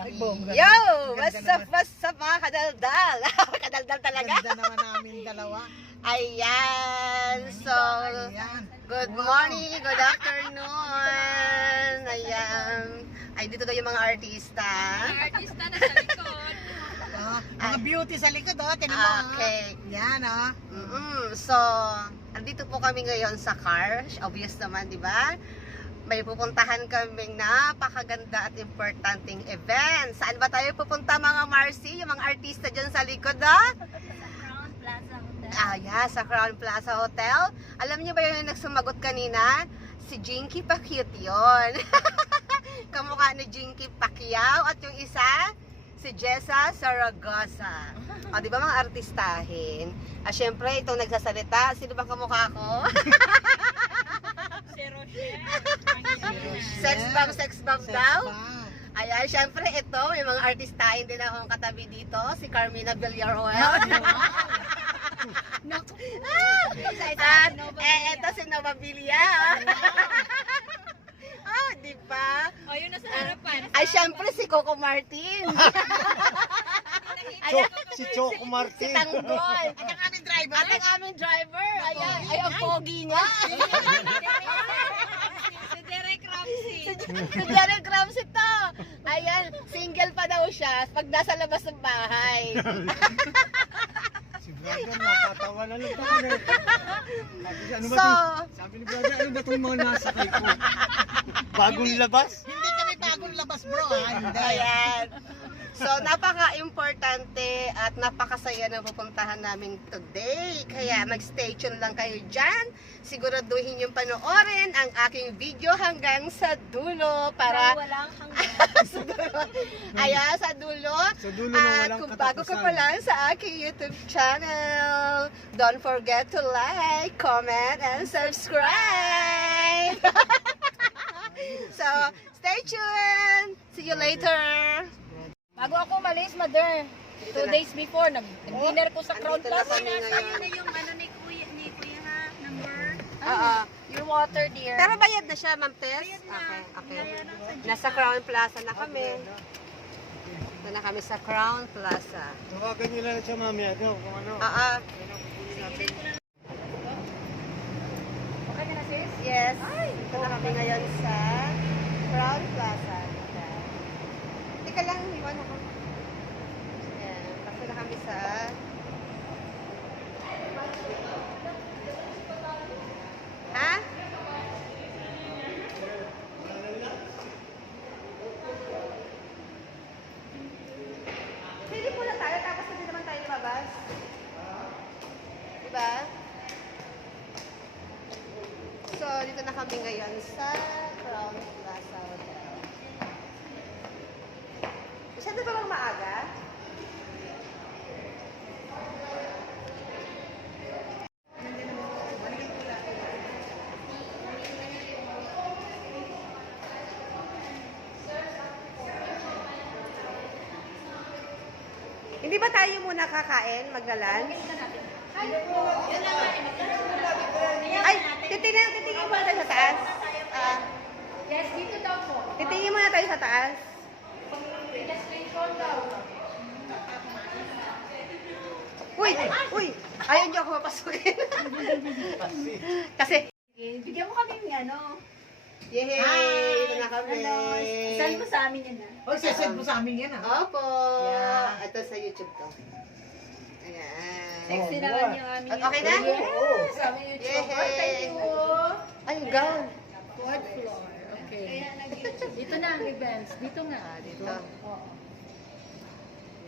Yo! What's up mga kadaldal? Kadaldal talaga? Ganda naman namin dalawa. Ayan! So, good morning, good afternoon. Ayan. Ay, dito daw yung mga artista. Artista na sa likod. Mga beauty sa likod, tinan mo. Okay. Yan, So, andito po kami ngayon sa car. Obvious naman, di ba? May pupuntahan kaming napakaganda at importanteng event. Saan ba tayo pupunta mga Marcy? Yung mga artista dyan sa likod, Crown Plaza Hotel. Yeah, sa Crown Plaza Hotel. Alam niyo ba yung nagsumagot kanina? Si Jinky Pacquiao yun. Kamukha ni Jinky Pacquiao. At yung isa, si Jessa Saragosa. O, di ba mga artistahin? Syempre, itong nagsasalita. Sino bang kamukha ko? Si Rochelle. Sex bomb daw? Ayan, syempre ito, may mga artistahin din akong katabi dito. Si Carmina Villaruel. Ito si Nova Villa. Di ba? O, yun nasa harapan. Ay, syempre si Coco Martin. Si Choco Martin. Si Tanggol. At ang aming driver. At ang aming driver. Ayan, ay ang pogi niya. Si Derek Ramsey. Si Derek Ramsey to. Ayan, single pa daw siya pag nasa labas ng bahay. Si Brother, natatawa na lang kami. Sabi ni Brother, ano ba itong mga nasakay ko? Bagong labas? Hindi kami bagong labas, bro. Hindi. Ayan. So, napaka-importante at napakasaya na pupuntahan namin today. Kaya mag-stay tuned lang kayo dyan. Siguraduhin yung panoorin ang aking video hanggang sa dulo para Walang hanggang. sa dulo. Ayan, sa dulo. Sa dulo na At walang kung bago ka katapusan. pa lang sa aking YouTube channel, don't forget to like, comment, and subscribe. So, stay tuned. See you later. Bago ako umalis, mother, 2 days before, nag-dinner ko sa Crown Andito na Plaza. kami Sa'yo ngayon. na yung ano ni Kuya ha, number. Oo. Your water, dear. Pero bayad na siya, Ma'am Tess? Bayad na. Okay, okay. Bayaran sa Nasa Crown Plaza na kami. Ito na kami sa Crown Plaza. Tawagan nyo lang siya mamaya. Kung ano. Oo. Okay na na, sis? Yes. Ito na kami ngayon sa Crown Plaza. Teka lang, iwan ako. Ayan, pasok na kami sa... Ha? Pili muna tayo, tapos hindi naman tayo lumabas. Diba? So, dito na kami ngayon sa Crown Plaza Hotel. Masyado ba bang maaga? Hindi ba tayo muna kakain, magla-lunch? Ay, titingin muna tayo sa taas. Yes, dito daw po. Titingin muna tayo sa taas. Just control daw. Uy! Uy! Ayaw niyo ako mapasukin. Kasi, Bigyan mo kami ng ano. yehey! Ito na kami. Send mo sa amin yan na. O, sasend mo sa amin yan, Opo! Yeah. Ito sa YouTube to. Ayan. Sexy naman yung aming Okay na? Yes, sa aming YouTube. Yehey! Thank you. Ay, gown. Fourth floor. Okay. Dito na ang events. Dito nga. Dito. Oo.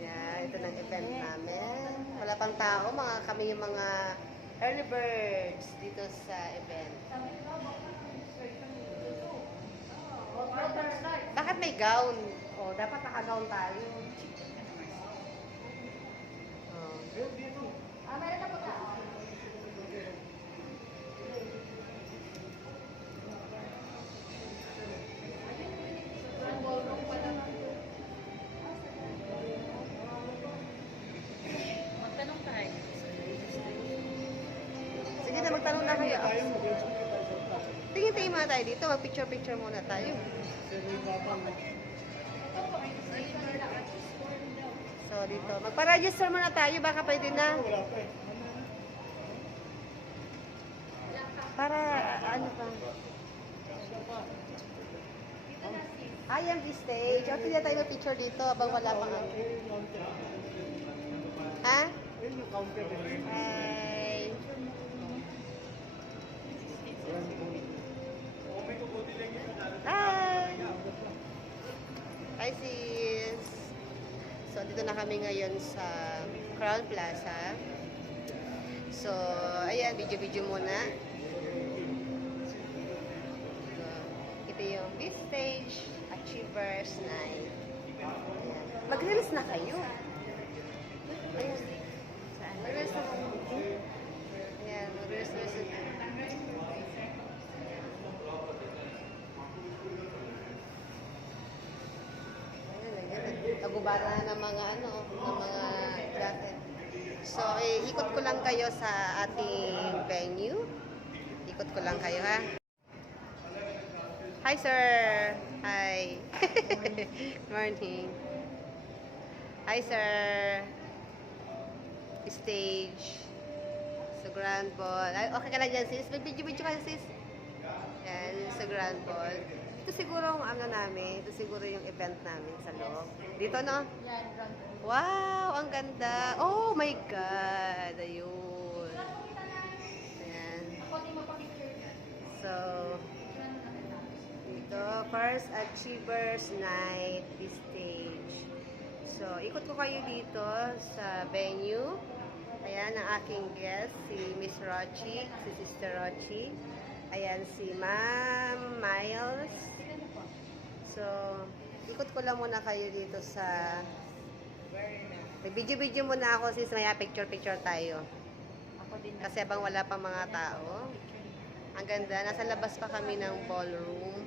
Yeah, ito na ang event namin. Wala pang tao, kami yung mga early birds dito sa event. Bakit may gown? Oh, dapat naka-gown tayo. Oh. Meron na po ka. Magtanong tayo. Sige na, magtanong na kayo. Tingin-tingin muna tayo dito. Mag-picture-picture muna tayo. Sa dito. Magpa-register muna tayo, baka pwede na. Para, ano pa? Ayan, the stage. O, pili tayo ng picture dito habang wala pang ano. Ha? Hi. Hi. Hi, sis. So, dito na kami ngayon sa Crown Plaza. So, ayan, video-video muna. So, ito yung this stage, Achievers Night. Ayan. Mag-release na kayo. Ayun. Saan? Mag-release na kayo. Ayan, mag-release na kayo. Nagubara na ng mga ano, ng mga jacket. So, ikot ko lang kayo sa ating venue. Ikot ko lang kayo, ha? Hi, sir! Hi! Morning! Hi, sir! Stage. Sa Grand Ball. Ay, okay ka na dyan, sis? May video-video kayo, sis? Yan, sa Grand Ball. Ito siguro ang ano namin. Ito siguro yung event namin sa loob. Dito, no? Yan, ground. Wow, ang ganda. Oh my God. Ayun. Ayan. Ako din mapapicture. So, ito, first Achievers Night, this stage. So, ikot ko kayo dito sa venue. Ayan, ang aking guest, si Miss Rochi, si Sister Rochi. Ayan, si Ma'am Miles. So, ikot ko lang muna kayo dito sa... Video-video muna ako sis, maya picture-picture tayo. Ako din. Kasi abang wala pang mga tao. Ang ganda, nasa labas pa kami ng ballroom.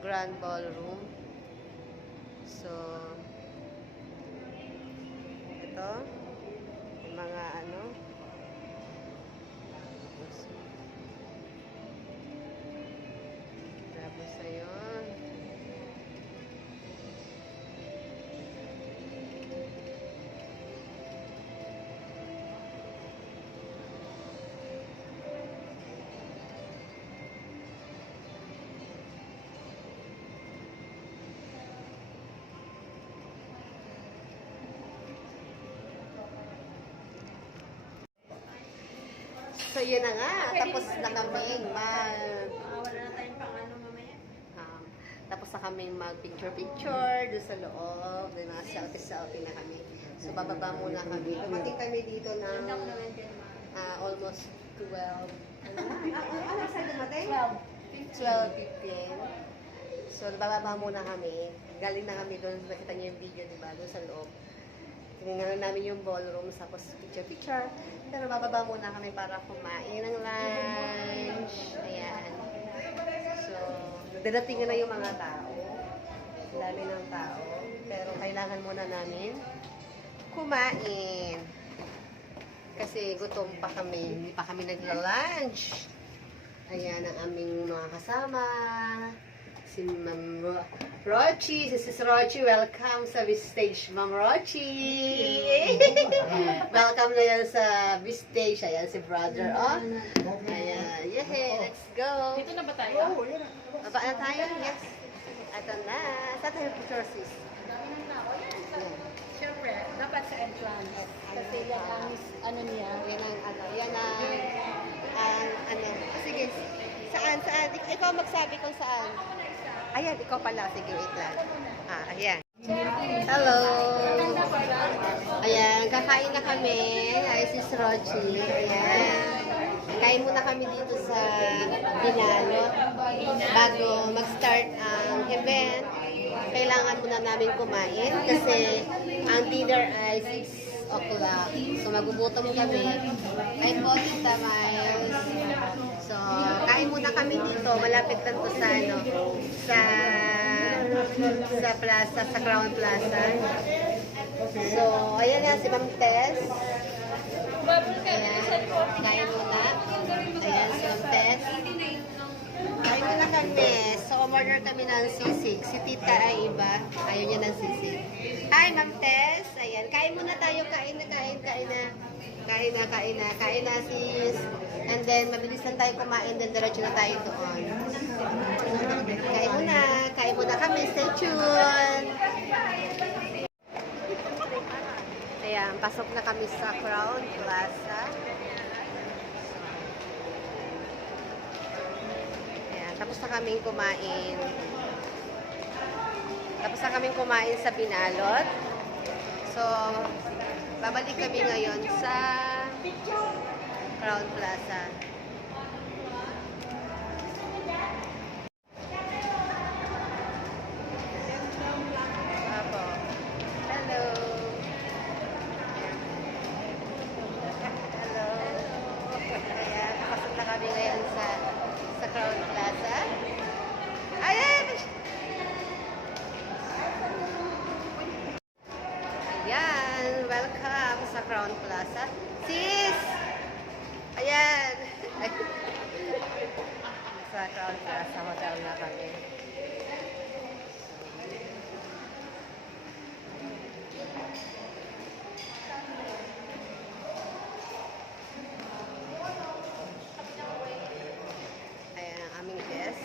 Grand ballroom. So, ito, yung mga ano, tapos ayun. So, yun na nga. Tapos na kaming Wala na tayong pang ano mamaya. tapos na kaming mag-picture-picture doon sa loob. May mga selfie-selfie na kami. So, bababa muna kami. Dumating kami dito ng almost 12. Ano sa dumating? 12:15. So, bababa muna kami. Galing na kami doon. Nakita niyo yung video, diba? Doon sa loob. Tingnan namin yung ballroom, tapos picture-picture. Pero bababa muna kami para kumain ng lunch. Ayan. So, dadating na yung mga tao. Ang dami ng tao. Pero kailangan muna namin kumain. Kasi gutom pa kami. Hindi pa kami nagla-lunch. Ayan ang aming mga kasama. Si Ma'am Rochi, si Sis Rochi, welcome sa Vistage, Ma'am Rochi. Welcome na yan sa Vistage. Ayan si brother, oh. Ayan, yeah, let's go. Dito na ba tayo? Baba na tayo, yes. Ito na. Sa tayo picture, sis. Dami ng tao. Yan. Siyempre, dapat sa entrance. Kasi yan ang ano niya. Yan ang ano, yan ang ano. Sige, saan? Ikaw magsabi kung saan. Ayan, ikaw pala. Sige, wait lang. Ayan. Hello! Ayan, kakain na kami. Ay, Sis Rochi. Ayan. Kain muna kami dito sa Binalot. Bago mag-start ang event, kailangan muna namin kumain kasi ang dinner ay 6 o'clock. So, magugutom kami. Ay po, Tita Miles. So, kain muna kami dito. Malapit lang to sa, ano, sa plaza, sa Crown Plaza. So, ayan nga si Ma'am Tess. Ayan, kain muna. Ayan si Ma'am Tess. Kain muna kami. So, umorder kami ng sisig. Si Tita ay iba. Ayaw niya ng sisig. Hi, Ma'am Tess. Ayan, kain muna tayo. Kain na. Kain na, sis. And then, mabilis lang tayo kumain. Then, diretso na tayo doon. Kain muna kami. Stay tuned. Ayan, pasok na kami sa Crown Plaza. Ayan, tapos na kaming kumain. Sa Binalot. So, babalik kami ngayon sa Crown Plaza. Apo. Hello. Hello. Ayan, pasok na kami ngayon sa Crown Plaza. Ayan! Ayan, welcome sa Crown Plaza. Sis! Ayan! Sa Crown Plaza Hotel na kami. Ayan ang aming guest.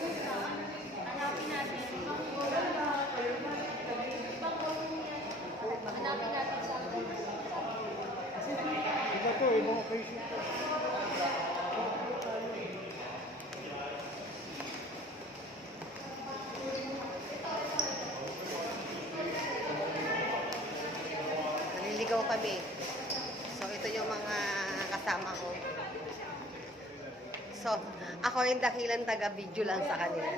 Iba to, ibang occasion to. Naliligaw kami. So, ito yung mga kasama ko. So, ako yung dakilang taga-video lang sa kanila.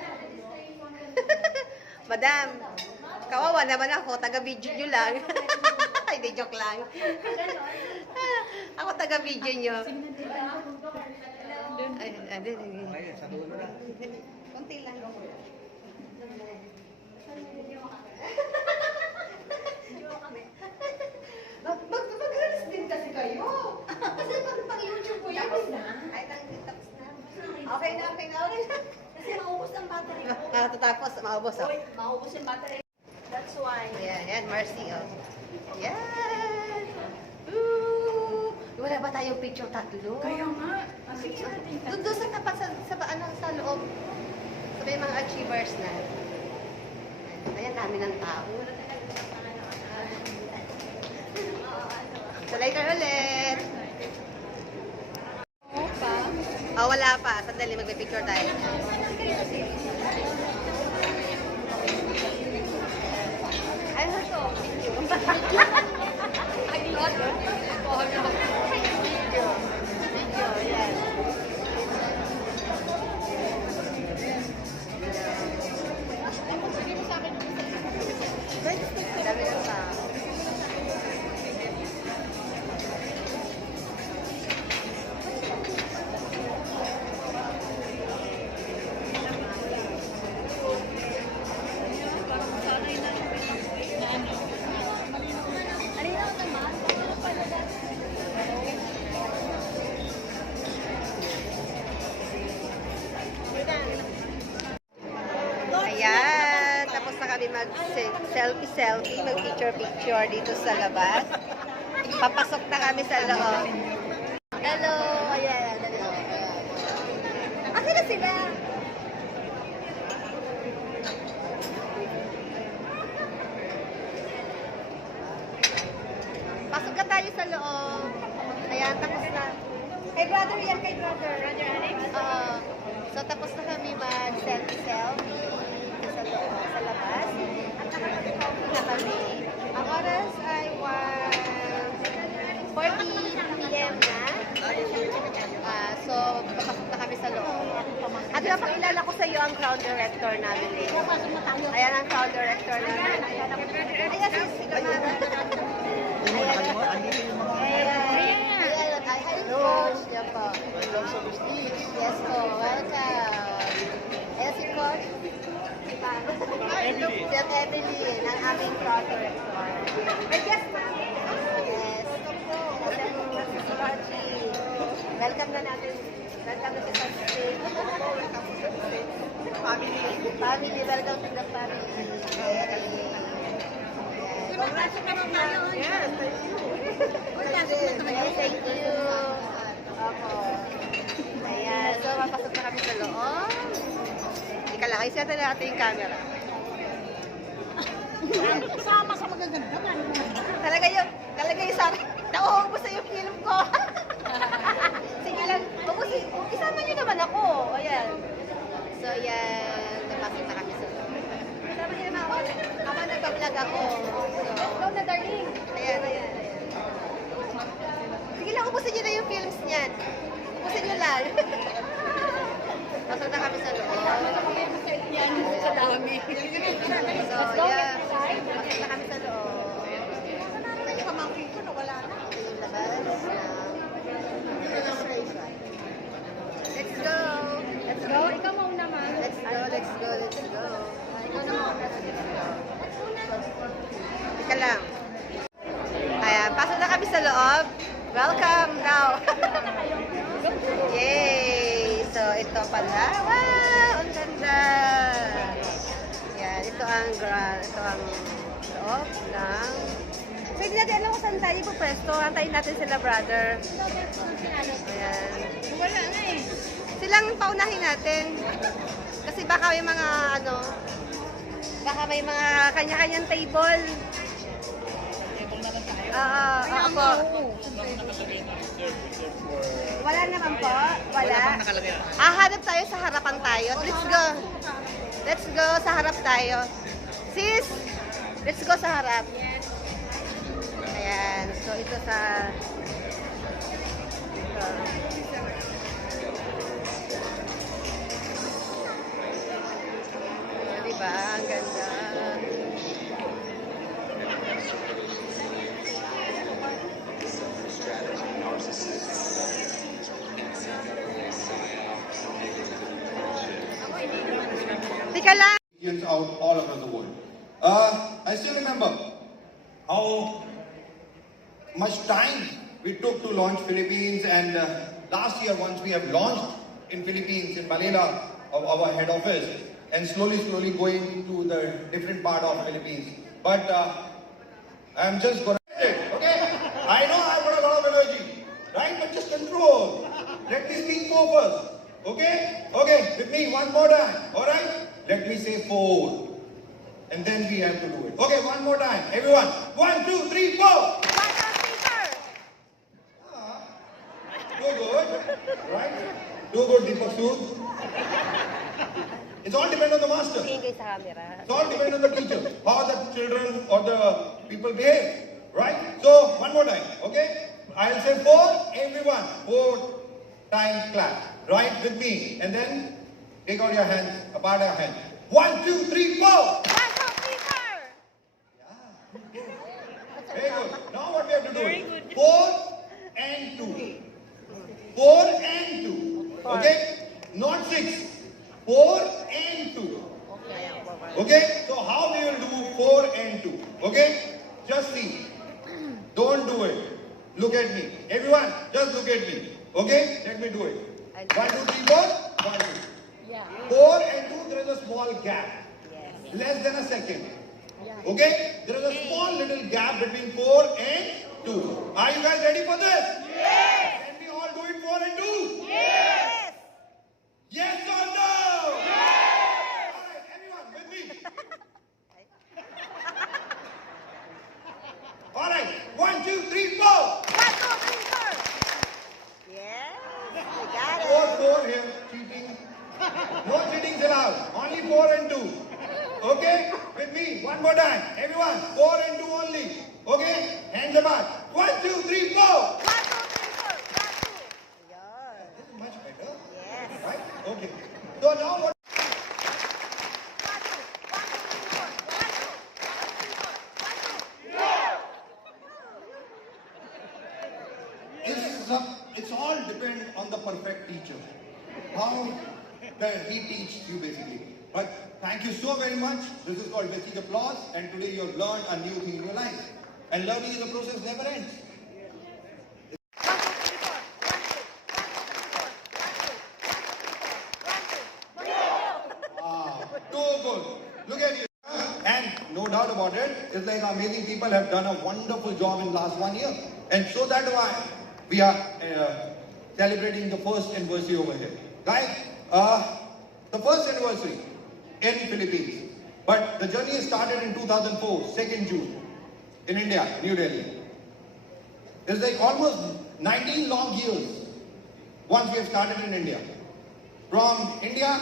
Madam, kawawa naman ako, taga-video nyo lang. Ay, di joke lang. Ako taga-video nyo. Ay, Ayun, sa dulo lang. konti lang. Mag-haras din kasi kayo. Kasi pang YouTube ko yan. Tapos na? Ay, tapos na. Okay na. Kasi maubos ang battery ko. Tatapos, maubos ako. Maubos yung battery. That's why. Ayan, Marcy, oh. Ayan. Ooh. Wala ba tayong picture tatlo? Kaya nga. Sige natin. Doon sa tapat, sa loob. Sabi mga achievers na. Ayan, dami ng tao. So later ulit. Oh, wala pa. Sandali, magpipicture tayo. Ay, ito. Video, yan. Dami ng tao. Ayan, tapos na kami mag-selfie, mag-picture-picture dito sa labas. Papasok na kami sa loob. Hello! Ayan, asan na sila? Pasok ka tayo sa loob. Ayan, tapos na. Kay brother yan, kay brother. Brother Alex? Oo. So, tapos na kami mag-selfie sa loob, sa labas. At nakakapag-coffee na kami. Ang oras ay 1:40 p.m. na. So, papasok na kami sa loob. At napakilala ko sa iyo ang crown director namin. Ayan ang crown director namin. Ayan, si Kamara. Ayan. Hi, Coach. Yan po. Yes po. Welcome. Ayan si Coach. Si Evelyn, ang aming crown director. Yes, ma'am. Yes. Si Rochi. Welcome na natin. Welcome na sa stage. Family, welcome to the family. Magpasok naman tayo. Yes, thank you. Yes, thank you. Opo. Ayan, so mapasok na kami sa loob. Ika lang, ay seta natin yung camera. Kasama sa magaganda. Talaga yung sa nauubos na yung film ko. Sige lang, isama niyo naman ako. Ayan. So, ayan, napasok na kami sa loob. Isama niyo naman ako. Ako nagpa-vlog ako. So, Go na, darling. ayan. Sige lang, ubusin niyo na yung films niyan. Ubusin niyo lang. Pasok na kami sa loob. Yan, sa dami. So, Let's go, yeah. get inside. Pasok na kami sa loob. Yung pamangkin ko na wala na. Ito yung labas. Let's go. Let's go. Ikaw mauna, ma. Let's go. Ikaw na mauna. Teka lang. Ayan, pasok na kami sa loob. Welcome now. Yay! So, ito pala. Wow! Ang ganda! Yan, ito ang loob ng... Pwede natin alam kung saan tayo pupwesto. Antayin natin sila, brother. Ayan. Wala na eh. Silang paunahin natin. Kasi baka may mga baka may mga kanya-kanyang table. Ako. Wala naman po. Wala. Hanap tayo sa harapan tayo. Let's go. Let's go sa harap tayo. Sis, let's go sa harap. Ayan. So, ito sa... Ito. Diba? Ang ganda. Tika lang. Out all across the world. I still remember how much time we took to launch Philippines, and last year once we have launched in Philippines, in Manila, of our head office, and slowly going to the different part of Philippines. But I'm just gonna okay? I know I've got a lot of energy, right? But just control. Let me speak four first. Okay? Okay, with me one more time. Alright? Let me say 4. And then we have to do it. Okay, one more time. Everyone. 1, 2, 3, 4. Do good. Right? Do good, Deepak Sood. It's all depend on the master. Tingin sa camera. It's all depend on the teacher. How the children or the people behave. Right? So, one more time. Okay? I'll say 4. Everyone. 4 times clap. Right? With me. And then, take out your hands. Apart your hands. 1, 2, 3, 4. Very good. Now what we have to do is 4 and 2. 4 and 2. Okay? Not 6. 4 and 2. Okay? So how we will do 4 and 2? Okay? Just see. Don't do it. Look at me. Everyone, just look at me. Okay? Let me do it. 1, 2, 3, 4. 1, 2. Yeah. 4 and 2, there is a small gap. Less than a second. Okay? There is a small little gap between 4 and 2. Are you guys ready for this? Yes! Can we all do it 4 and 2? Yes! Yes or no? Yes! Alright, everyone with me. Alright, 1, 2, 3, 4. 1, 2, 3, 4. Yes, we got it. 4 here, cheating. No cheating is allowed. Only 4 and 2. Okay? With me. One more time. Everyone. 4 and 2 only. Okay? Hands apart. 1, 2, 3, 4. 1, 2, 3, 4. 1, 2. Yan. This is much better. Yes. Right? Okay. So now what? It's all depend on the perfect teacher. How he teaches you basically. But thank you so very much. This is called basic applause, and today you have learned a new thing in your life. And learning is a process never ends. no doubt about it. It's like amazing people have done a wonderful job in last 1 year. And so that's why we are celebrating the first anniversary over here. Guys, the first anniversary in Philippines. But the journey started in 2004, 2nd June, in India, New Delhi. It's like almost 19 long years once we have started in India. From India,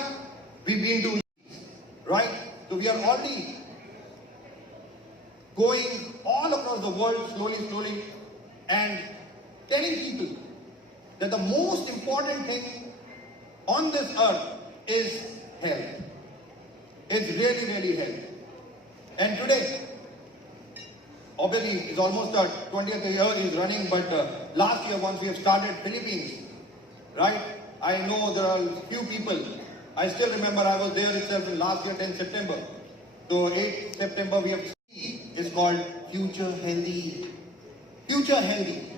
we've been to East, right? So we are already going all across the world slowly, and telling people that the most important thing on this earth is health. It's really health. And today, obviously, it's almost our 20th year is running, but last year once we have started Philippines, right? I know there are few people. I still remember I was there itself in last year, 10 September. So 8 September we have is called Future Healthy. Future Healthy.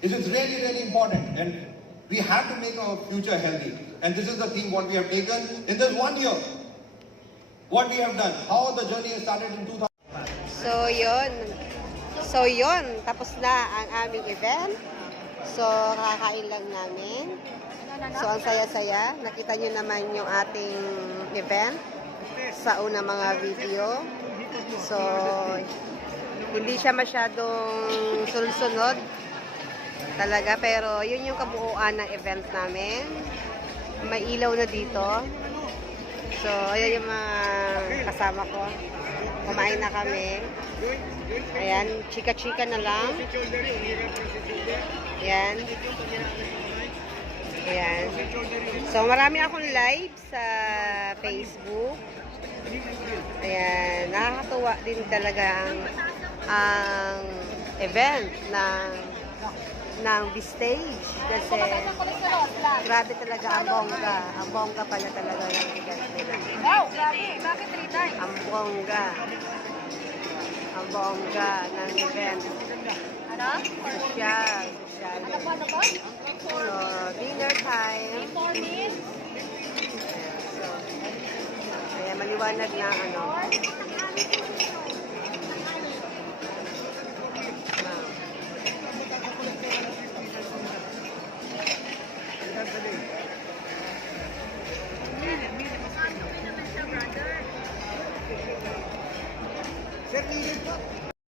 This is really important, and we have to make our future healthy. And this is the theme what we have taken in this 1 year. What we have done, how the journey has started in 2000. So yun, tapos na ang aming event. So kakain lang namin. So ang saya-saya. Nakita nyo naman yung ating event sa unang mga video. So hindi siya masyadong sunod-sunod talaga, pero yun yung kabuuan ng event namin. May ilaw na dito. So ayan yung mga kasama ko. Kumain na kami. Ayan, chika-chika na lang. Ayan. Ayan. So marami akong live sa Facebook. Ayan, nakakatuwa din talaga ang event ng B-Stage kasi grabe talaga ang bongga. Ang bongga pala talaga ng event nila. Wow, grabe. Bakit 3 times? Ang bongga. Ang bongga ng event. Ano? Social. Ano ba? So, dinner time. Morning. So, kaya maliwanag na ano.